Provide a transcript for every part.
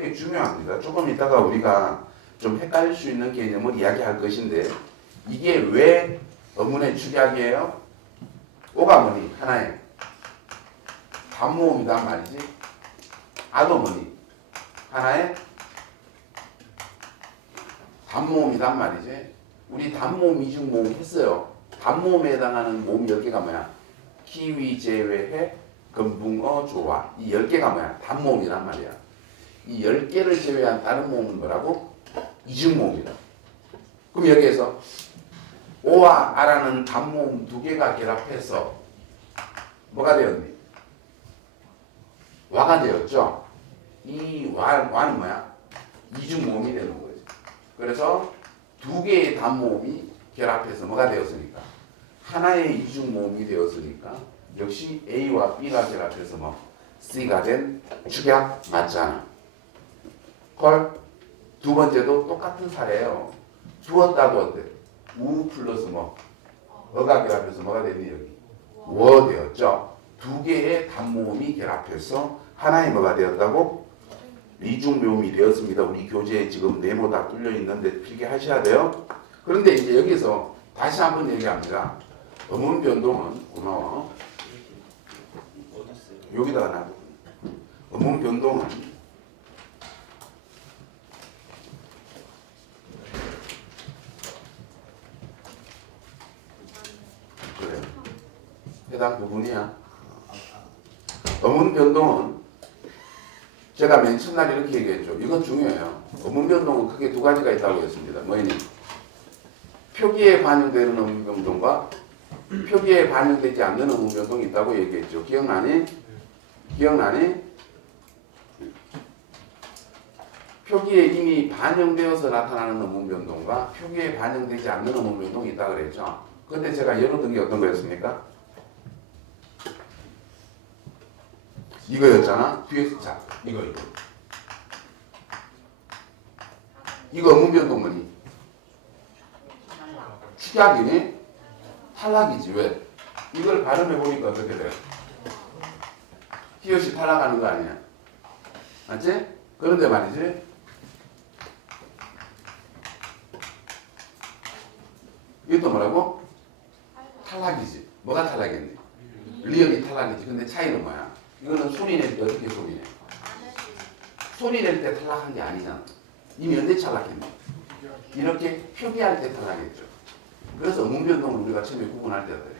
되게 중요합니다. 조금 이따가 우리가 좀 헷갈릴 수 있는 개념을 이야기할 것인데 이게 왜 어문의 축약이에요? 오가 뭐니? 하나의 단모음이란 말이지. 아도 뭐니? 하나의 단모음이란 말이지. 우리 단모음, 이중모음 했어요. 단모음에 해당하는 모음 10개가 뭐야? 키위, 제외해, 금붕어, 조화. 이 10개가 뭐야? 단모음이란 말이야. 이 10개를 제외한 다른 모음은 뭐라고? 이중모음이다. 그럼 여기에서 오와 아라는 단모음 2개가 결합해서 뭐가 되었니? 와가 되었죠. 이 와는 뭐야? 이중모음이 되는 거지. 그래서 2개의 단모음이 결합해서 뭐가 되었으니까? 하나의 이중모음이 되었으니까 역시 A와 B가 결합해서 뭐 C가 된 축약 맞잖아. 헐, 두 번째도 똑같은 사례예요. 두었다도 어때? 우 플러스 뭐 어가 결합해서 뭐가 됐니 여기? 워 되었죠. 2개의 단모음이 결합해서 하나의 뭐가 되었다고? 이중모음이 되었습니다. 우리 교재에 지금 네모 다 뚫려 있는데 필기하셔야 돼요. 그런데 이제 여기서 다시 한번 얘기합니다. 어문 변동은 고마워. 여기다가 놔둬. 어문 변동은 그래. 해당 부분이야. 어문 변동은 제가 맨 첫날 이렇게 얘기했죠. 이건 중요해요. 어문 변동은 크게 2가지가 있다고 했습니다. 뭐니? 표기에 반영되는 어문 변동과 표기에 반영되지 않는 어문 변동이 있다고 얘기했죠. 기억나니? 기억나니? 표기에 이미 반영되어서 나타나는 어문 변동과 표기에 반영되지 않는 어문 변동이 있다고 그랬죠. 근데 제가 열어둔 게 어떤 거였습니까? 이거였잖아. 뒤에서 자, 이거. 이거 어문 변동 뭐니? 축약이니? 탈락이지. 왜? 이걸 발음해 보니까 어떻게 돼? 히읗이 탈락하는 거 아니야? 맞지? 그런데 말이지. 이것도 뭐라고? 탈락이지. 뭐가 탈락이니? 리얼이 탈락이지. 근데 차이는 뭐야? 이거는 소리 낼 때 어떻게 소리 내? 소리 낼 때 탈락한 게 아니잖아. 이미 언제 탈락했니? 이렇게 표기할 때 탈락했죠. 그래서 어문 변동을 우리가 처음에 구분할 때 어때?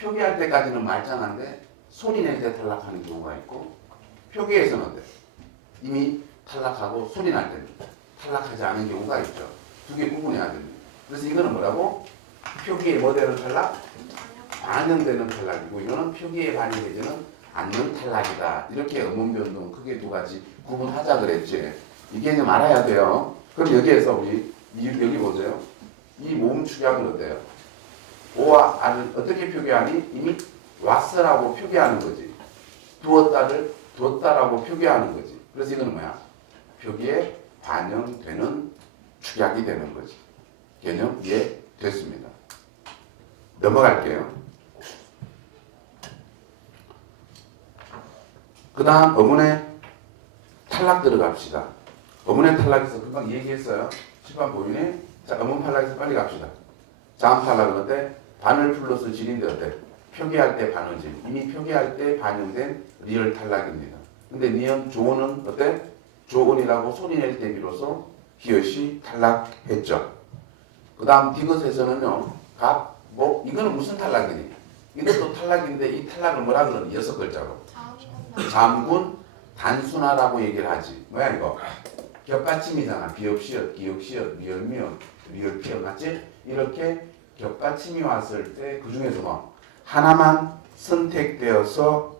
표기할 때까지는 말짱한데 소리 낼 때 탈락하는 경우가 있고 표기에서는 어때? 이미 탈락하고 소리 날 때는 탈락하지 않은 경우가 있죠. 2개 구분해야 됩니다. 그래서 이거는 뭐라고? 표기에 뭐 되는 탈락? 반영되는 탈락이고 이거는 표기에 반영되지는 않는 탈락이다. 이렇게 어문 변동 크게 2가지 구분하자 그랬지. 이 개념 알아야 돼요. 그럼 여기에서 우리 여기 보세요. 이 모음 축약은 어때요? 오와 아를 어떻게 표기하니? 이미 왔어라고 표기하는 거지. 두었다를 두었다라고 표기하는 거지. 그래서 이거는 뭐야? 표기에 반영되는 축약이 되는 거지. 개념 이해됐습니다. 넘어갈게요. 그 다음 어문에 탈락 들어갑시다. 어문에 탈락에서 금방 얘기했어요. 10번 보이네. 자, 어문 탈락에서 빨리 갑시다. 자음 탈락은 어때? 반을 플러스 질인데 어때? 표기할 때 반어질. 이미 표기할 때 반영된 리얼 탈락입니다. 근데 니은 조언은 어때? 조언이라고 소리 낼 때 비로소 히읗이 탈락했죠. 그 다음 디귿에서는요. 각, 뭐 이거는 무슨 탈락이니? 이것도 탈락인데 이 탈락을 뭐라 그러니? 6글자로. 잠군 단순화라고 얘기를 하지. 뭐야 이거? 겹받침이잖아. 비읍시옷, 기역시옷, 미열미옷, 리을피엇 맞지? 이렇게 겹받침이 왔을 때 그 중에서 뭐 하나만 선택되어서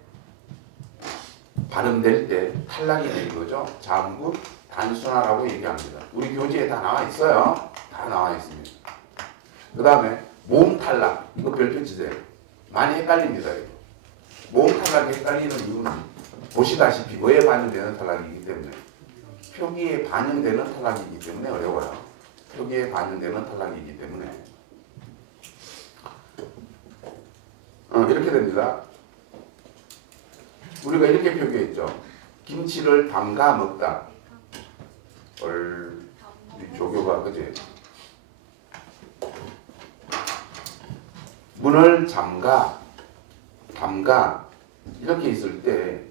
발음될 때 탈락이 되는 거죠. 잠군 단순화라고 얘기합니다. 우리 교재에 다 나와 있어요. 다 나와 있습니다. 그 다음에 모음 탈락. 이거 별표 치세요. 많이 헷갈립니다. 이거. 모음 탈락이 헷갈리는 이유는 보시다시피 뭐에 반영되는 탈락이기 때문에 표기에 반영되는 탈락이기 때문에 어려워요. 표기에 반영되는 탈락이기 때문에 이렇게 됩니다. 우리가 이렇게 표기했죠. 김치를 담가 먹다. 이 조교가 그지? 문을 담가 이렇게 있을 때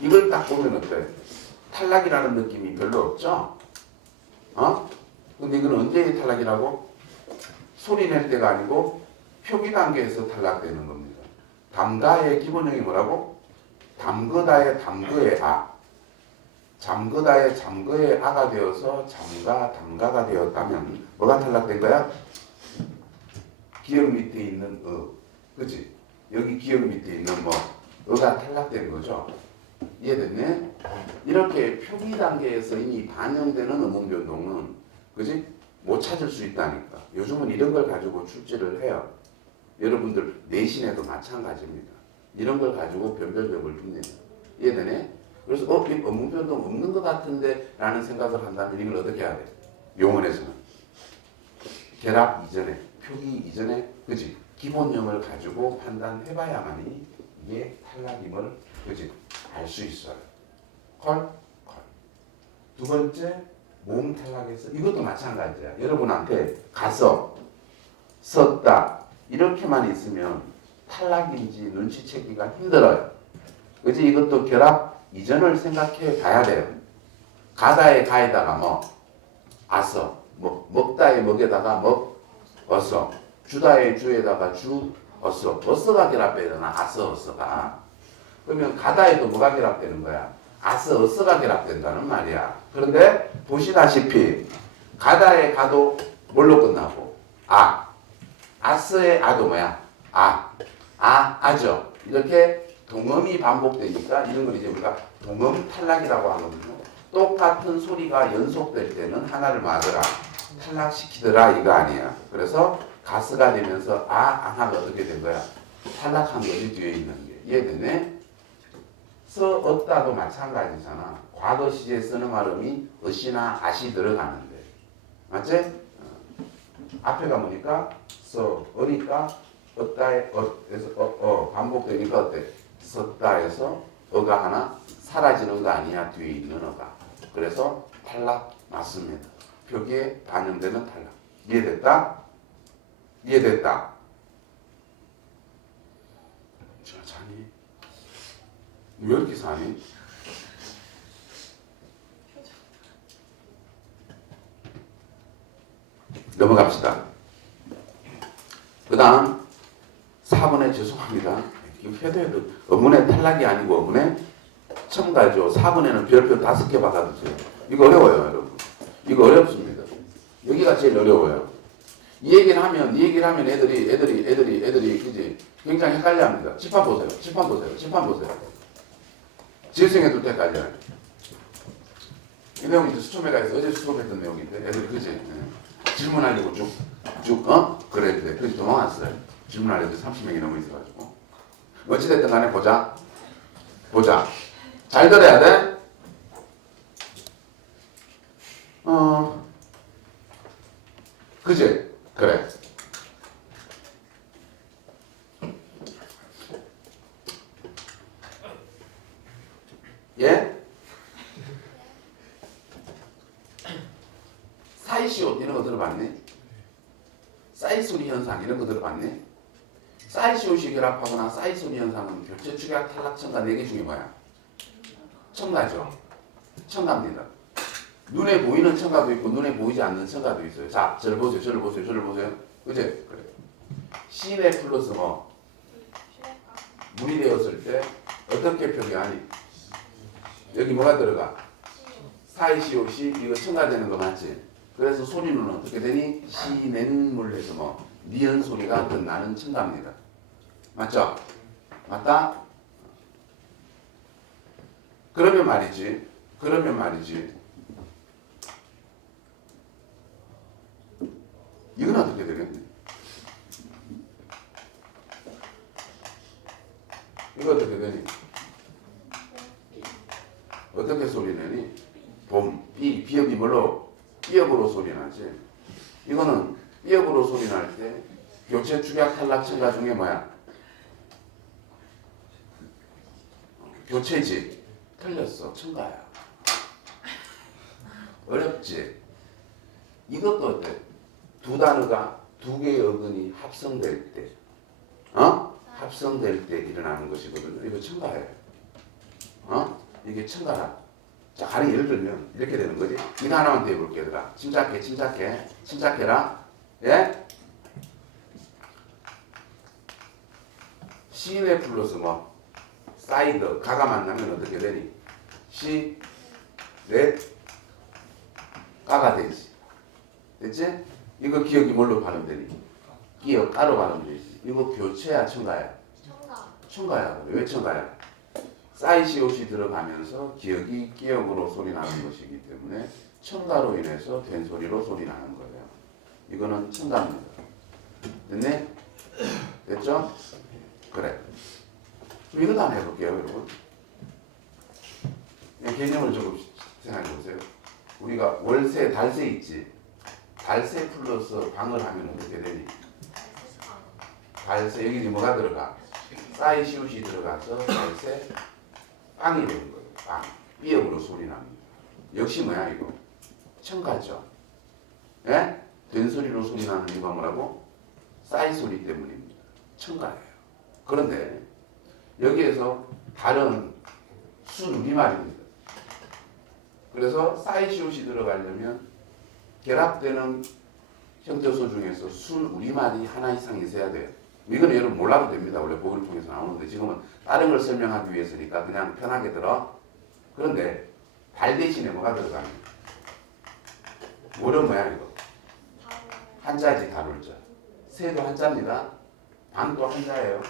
이걸 딱 보면 어때? 탈락이라는 느낌이 별로 없죠? 근데 이건 언제 탈락이라고? 소리 낼 때가 아니고 표기 단계에서 탈락되는 겁니다. 담가의 기본형이 뭐라고? 담그다의 담그의 아. 잠그다의 잠그의 아가 되어서 담가가 되었다면 뭐가 탈락된 거야? 기억 밑에 있는 그치? 여기 기억 밑에 있는 어가 탈락된 거죠. 이해됐네? 이렇게 표기 단계에서 이미 반영되는 어문 변동은 그지? 못 찾을 수 있다니까. 요즘은 이런 걸 가지고 출제를 해요. 여러분들 내신에도 마찬가지입니다. 이런 걸 가지고 변별력을 줍니다. 이해되네? 그래서 이 어문 변동 없는 것 같은데 라는 생각을 한다면 이걸 어떻게 해야 돼? 용언에서는 결합 이전에 표기 이전에 그지? 기본형을 가지고 판단해봐야만이 이게 탈락임을 그지? 알 수 있어요. 콜. 두 번째 모음 탈락에서 이것도 마찬가지야. 여러분한테 가서 썼다 이렇게만 있으면 탈락인지 눈치채기가 힘들어요. 그지? 이것도 결합 이전을 생각해 봐야 돼요. 가다의 가에다가 아서 먹다의 먹에다가 어서 주다의 주에다가 어서가 결합돼야 되나? 아서 어서가. 그러면 가다에도 뭐가 결합되는 거야? 아서 어서가 결합된다는 말이야. 그런데 보시다시피 가다의 가도 뭘로 끝나고? 아서의 아도 뭐야? 아죠. 이렇게 동음이 반복되니까 이런 걸 이제 우리가 동음 탈락이라고 하거든요. 똑같은 소리가 연속될 때는 하나를 마더라 탈락시키더라 이거 아니야. 그래서 가스가 되면서 하나가 어떻게 된 거야? 탈락한 거지 뒤에 있는 게. 이해됐네? 얻다도 마찬가지잖아. 과거 시제에 쓰는 발음이 어시나 아시 들어가는데 맞지? 앞에가 뭐니까? 어니까 얻다에 그래서 반복되니까 어때? 썼다에서 어가 하나 사라지는 거 아니야 뒤에 있는 어가. 그래서 탈락 맞습니다. 표기에 반영되는 탈락. 이해됐다? 자니? 왜 이렇게 사니? 넘어갑시다. 그 다음 4번에 죄송합니다. 해도 어문의 탈락이 아니고 어문의 첨가죠. 4번에는 별표 5개 받아주세요. 이거 어려워요 여러분. 이거 어렵습니다. 여기가 제일 어려워요. 이 얘기를 하면 애들이 그지 굉장히 헷갈려합니다. 칠판 보세요. 재생해둘 때까지. 이 내용이 이제 수초메가에서 어제 수업했던 내용인데 애들이 그지 질문하려고 쭉 그래야 돼. 그래서 도망왔어요. 질문하려고 30명이 넘어 있어가지고. 어찌됐든 간에 보자. 잘 들어야 돼. 그지? 그래. 예? 사이시옷 이런 거 들어봤니? 사이소니 현상 이런 거 들어봤니? 사이시옷이 결합하거나 사이소니 현상은 교체 축약 탈락 첨가 4개 중에 뭐야? 첨가죠. 첨가입니다. 눈에 보이는 첨가도 있고 눈에 보이지 않는 첨가도 있어요. 자, 저를 보세요. 그제? 그래. 시내 플러스 물이 되었을 때 어떻게 표기하니? 여기 뭐가 들어가? 사이시옷이 이거 첨가되는 거 맞지? 그래서 소리는 어떻게 되니? 시냇물에서 니은 소리가 나는 첨가입니다. 맞죠? 맞다? 그러면 말이지. 이건 어떻게 되겠니? 이거 어떻게 되니? 어떻게 소리 내니? 봄, 비읍이 뭘로? 비읍으로 소리 나지. 이거는 비읍으로 소리 날 때 교체 축약 탈락 첨가 중에 뭐야? 교체지. 틀렸어. 첨가야. 어렵지? 이것도 어때? 두 단어가 두 개의 어근이 합성될 때, 합성될 때 일어나는 것이거든요. 이거 첨가예요. 이게 첨가라. 자, 가령 예를 들면 이렇게 되는 거지. 이거 하나만 더 해볼게, 얘들아. 침착해라. 예? 시내 플러스 뭐 사이드 가가 만나면 어떻게 되니? 시, 넷, 가가 되지. 됐지? 이거 기억이 뭘로 발음되니? 기억 따로 발음되지. 이거 교체야, 첨가야? 첨가야. 왜 첨가야? 사이시옷이 들어가면서 기억이 기억으로 소리 나는 것이기 때문에 첨가로 인해서 된 소리로 소리 나는 거예요. 이거는 첨가입니다. 됐네? 됐죠? 그래. 그럼 이것도 한번 해볼게요, 여러분. 개념을 조금 생각해 보세요. 우리가 월세, 달세 있지? 달세 플러스 방을 하면 어떻게 되니? 달세, 여기 뭐가 들어가? 사이시옷이 들어가서 달세 빵이 되는 거예요. 빵. 삐역으로 소리 납니다. 역시 뭐야 이거? 첨가죠. 예? 된 소리로 소리 나는 이유가 뭐라고? 사이 소리 때문입니다. 첨가예요. 그런데 여기에서 다른 순우리말입니다. 그래서 사이시옷이 들어가려면 결합되는 형태소 중에서 순우리말이 하나 이상 있어야 돼요. 이건 여러분 몰라도 됩니다. 원래 보기를 통해서 나오는데 지금은 다른 걸 설명하기 위해서니까 그냥 편하게 들어. 그런데 달 대신에 뭐가 들어가냐? 뭐는 뭐야 이거? 한자지, 다룰자. 새도 한자입니다. 방도 한자예요.